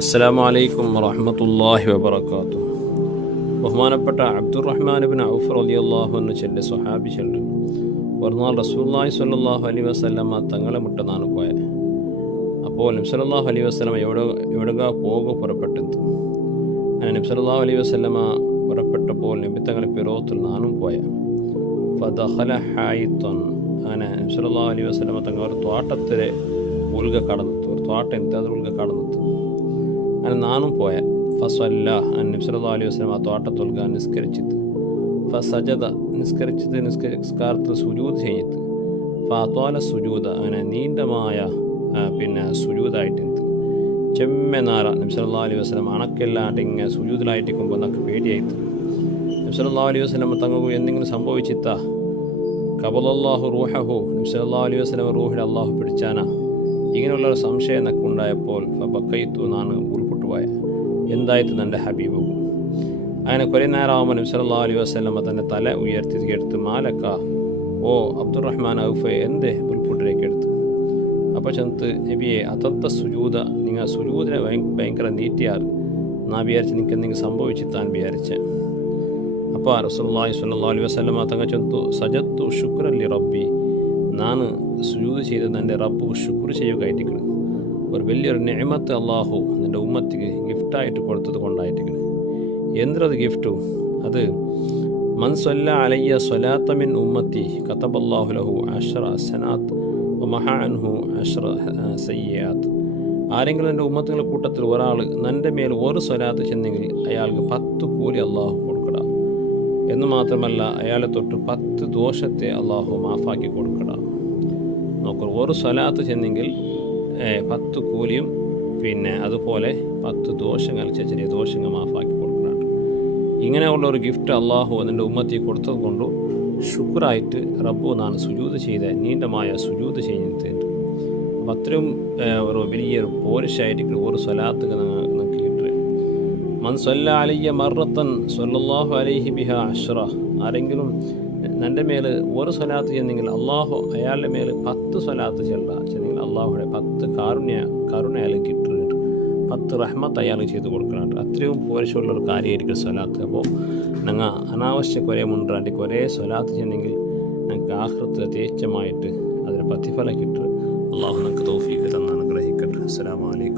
അസ്സലാമു അലൈക്കും വറഹ്മത്തുള്ളാഹി വബറകാതുഹു. ബഹുമാനപ്പെട്ട അബ്ദുറഹ്മാൻ ഇബ്നു ഔഫ് റളിയല്ലാഹു അൻഹു ചെല്ലെ സ്വഹാബി ചെല്ല് ഒരു നാൾ റസൂലുള്ളാഹി സ്വല്ലല്ലാഹു അലൈഹി വസല്ലമ തങ്ങളെ മുട്ടനാണ് പോയത്. അപ്പോൾ നബി സല്ലല്ലാഹു അലൈഹി വസല്ലമ എവിടെ가 പുറപ്പെട്ടത്. അങ്ങനെ നബി സല്ലല്ലാഹു അലൈഹി വസല്ലമ പുറപ്പെട്ടപ്പോൾ നബി തങ്ങളെ പിറോത്തിൽ നാനും പോയ ഫദഖല ഹായിത്തൻ. അങ്ങനെ നബി സല്ലല്ലാഹു അലൈഹി വസല്ലമ തങ്ങൾ ഒരു തോട്ടത്തിലെ ഉൾഗ കടന്നിട്ട് ഒരു തോട്ടം അത് ഉൾഗ കടന്നിട്ട് അങ്ങനെ നാനും പോയ ഫസ്വല്ല നബി സല്ലല്ലാഹു അലൈഹി വസല്ലമ ആ തോട്ടത്തുൽഗ നിസ്കരിച്ചിട്ട് ഫസജദ നിസ്കാരത്തിൽ സുജൂദ് ചെയ്തിട്ട് ഫാത്വാല സുജൂദ അങ്ങനെ നീണ്ടമായ സുജൂദായിട്ടുണ്ട്. ചെമ്മനാറ നബി സല്ലല്ലാഹു അലൈഹി വസല്ലം അണക്കെല്ലാണ്ട് ഇങ്ങനെ സുജൂദിലായിട്ടിരിക്കുമ്പോൾ എന്നൊക്കെ പേടിയായിട്ട് നബി സല്ലല്ലാഹു അലൈഹി വസല്ലം തങ്ങൾക്ക് എന്തെങ്കിലും സംഭവിച്ചിട്ടാ ഖബലല്ലാഹു റൂഹഹു നബി സല്ലല്ലാഹു അലൈഹി വസല്ലം റൂഹിൽ അള്ളാഹു പിടിച്ചാനാ ഇങ്ങനെയുള്ളൊരു സംശയം എന്നൊക്കെ ഉണ്ടായപ്പോൾ ബക്കൈത്തു നാണ് ഉൾപ്പെട്ടു പോയ എന്തായിട്ട് എൻ്റെ ഹബീബു. അങ്ങനെ കുറേ നേരമാകുമ്പോൾ നബി സല്ലല്ലാഹു അലൈഹി വസല്ലം തൻ്റെ തല ഉയർത്തി എടുത്ത് മാലക്ക ഓ അബ്ദുറഹ്മാൻ ഔഫ് എന്തേ ഉൾപ്പെട്ടിലേക്ക് എടുത്തു. അപ്പോൾ ചെന്ന് നബിയെ അതത്ത സുജൂദ നിങ്ങൾ സുജൂദിനെ ഭയങ്കര നീട്ടിയാൽ നാ വിചാരിച്ച് നിങ്ങൾക്ക് എന്തെങ്കിലും സംഭവിച്ചിട്ടാൻ വിചാരിച്ച്. അപ്പോൾ റസൂലുള്ളാഹി സ്വല്ലല്ലാഹു അലൈഹി വസല്ലം തങ്ങൾ ചെന്നു സജദ്തു ശുക്രൻ ലി റബ്ബി നാണ് സുജൂദ് ചെയ്ത് എൻ്റെ റബ്ബ് ശുക്ർ ചെയ്യുകയായിട്ടിരിക്കുന്നു. ഒരു വലിയൊരു നിഅമത്ത് അള്ളാഹു എൻ്റെ ഉമ്മത്തിക്ക് ഗിഫ്റ്റായിട്ട് കൊടുത്തത് കൊണ്ടായിട്ടിരിക്കുന്നു. എന്തത് ഗിഫ്റ്റു? അത് മൻ സ്വല്ല അലയ്യ സ്വലാത്ത മിൻ ഉമ്മത്തി കതബല്ലാഹു ലഹു അശ്റ ഹസനാത്ത് വമഹ അൻഹു അശ്റ സയ്യിആത്ത്. ആരെങ്കിലും എൻ്റെ ഉമ്മത്തുകളുടെ കൂട്ടത്തിൽ ഒരാൾ എൻ്റെ മേൽ ഒരു സ്വലാത്ത് ചെന്നെങ്കിൽ അയാൾക്ക് 10 കൂലി അള്ളാഹു കൊടുക്കട. എന്ന് മാത്രമല്ല അയാളെ തൊട്ട് 10 ദോഷത്തെ അള്ളാഹു മാഫാക്കി കൊടുക്കട. നോക്കൂ, ഒരു സ്വലാത്ത് ചെന്നെങ്കിൽ 10 കൂലിയും അതുപോലെ 10 ദോഷങ്ങൾ ചെറിയ ദോഷങ്ങൾ മാഫാക്കി കൊടുക്കുന്നുണ്ട്. ഇങ്ങനെയുള്ള ഒരു ഗിഫ്റ്റ് അള്ളാഹു അതിൻ്റെ ഉമ്മത്തി കൊടുത്തത് കൊണ്ട് ശുക്രായിട്ട് റബ്ബു നാണ് സുജൂദ് ചെയ്ത നീണ്ടമായ സുജൂദ് ചെയ്യുന്നുണ്ട്. അപ്പം അത്രയും ഒരു വലിയൊരു പോരിഷായിട്ട് ഒരു സ്വലാത്ത് നിങ്ങൾക്ക് കിട്ടുക. മൻ സ്വല്ല അലയ്യ മർറത്തൻ സ്വല്ലല്ലാഹു അലൈഹി ബിഹ അശ്റ. ആരെങ്കിലും എൻ്റെ മേൽ ഒരു സ്വലാത്ത് ചെന്നെങ്കിൽ അള്ളാഹു അയാളുടെ മേൽ 10 സ്വലാത്ത് ചെന്നെങ്കിൽ അള്ളാഹുടെ 10 കരുണ അയാൾ കിട്ടുന്നുണ്ട്, 10 റഹ്മത്ത് അയാൾ ചെയ്ത് കൊടുക്കുന്നുണ്ട്. അത്രയും പോരിശമുള്ളൊരു കാര്യമായിരിക്കും സ്വലാത്ത്. അപ്പോൾ ഞങ്ങൾ അനാവശ്യ കുറേ മുണ്ടാണ്ട് കുറേ സ്വലാത്ത് ചെന്നെങ്കിൽ ഞങ്ങൾക്ക് ആഖിറത്തിൽ യഥേച്ഛമായിട്ട് അതിന് പ്രതിഫലം കിട്ടും. അള്ളാഹു ഞങ്ങൾക്ക് തൗഫീഖ് തന്ന് അനുഗ്രഹിക്കട്ടെ. അസ്സലാമു അലൈക്കും.